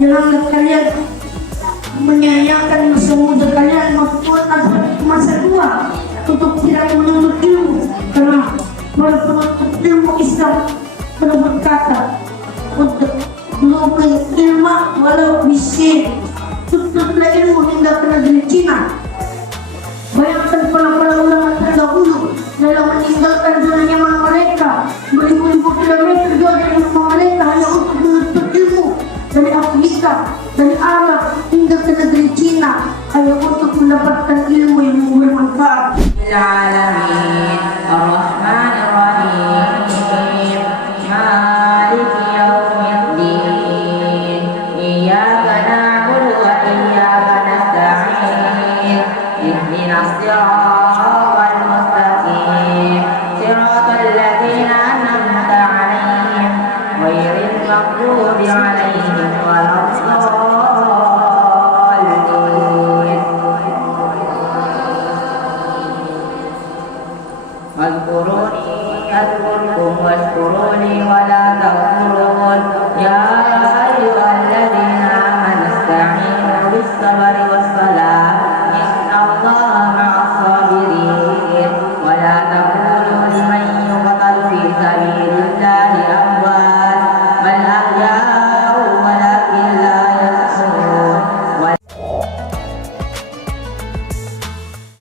Janganlah kalian menyayangkan masa muda kalian maupun masa tua untuk tidak menuntut ilmu, karena para penuntut ilmu Islam pernah berkata untuk belum ilmu walau bisir, tuntutlah ilmu hingga ke negeri Cina. Bayangkan para ulama terdahulu dalam meninggalkan zona nyaman mereka beribu-ribu kilometer jauh dari rumah mereka hanya untuk menuntut ilmu, dari Afrika, dari Arab hingga ke negeri Cina hanya untuk mendapatkan ilmu yang bermanfaat. Alamin, Ar-Rahmanir-Rahim, Maliki Yaumiddin, Iyyaka na'budu wa iyyaka nasta'in, ihdinas siratal mustaqim, siratal ladzina an'amta 'alaihim, ghairil maghdubi 'alaihim waladdallin. Adkuruni adkurkum washkuruni wala takfurun.